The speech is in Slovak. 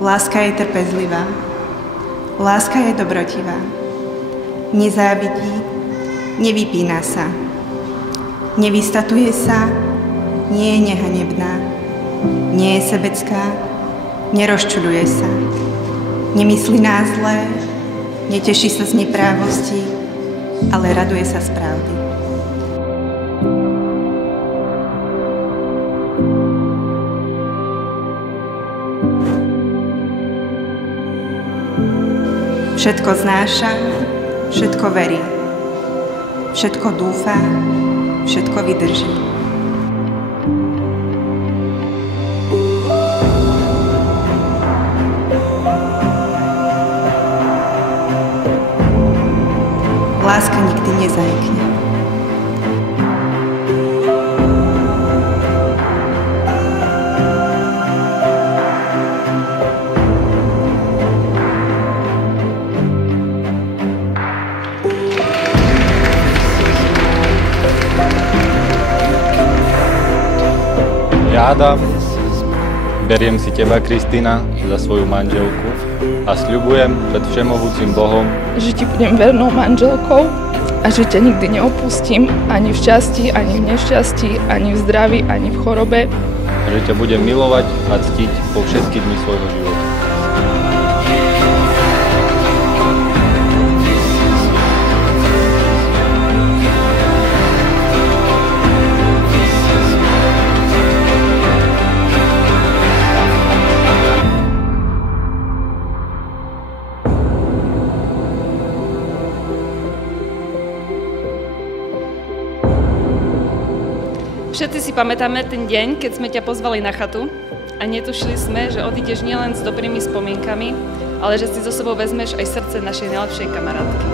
Láska je trpezlivá. Láska je dobrotivá. Nezávidí, nevypína sa. Nevystatuje sa, nie je nehanebná. Nie je sebecká, nerozčuľuje sa. Nemyslí na zlé, neteší sa z neprávosti, ale raduje sa z pravdy. Všetko znáša, všetko verí, všetko dúfa, všetko vydrží. Láska nikdy nezanikne. Ja, Adam, beriem si teba, Kristína, za svoju manželku a sľubujem pred všemohúcim Bohom, že ti budem vernou manželkou a že ťa nikdy neopustím ani v šťastí, ani v nešťastí, ani v zdraví, ani v chorobe. A že ťa budem milovať a ctiť po všetky dni svojho života. Všetci si pamätáme ten deň, keď sme ťa pozvali na chatu a netušili sme, že odídeš nielen s dobrými spomienkami, ale že si so sebou vezmeš aj srdce našej najlepšej kamarátky.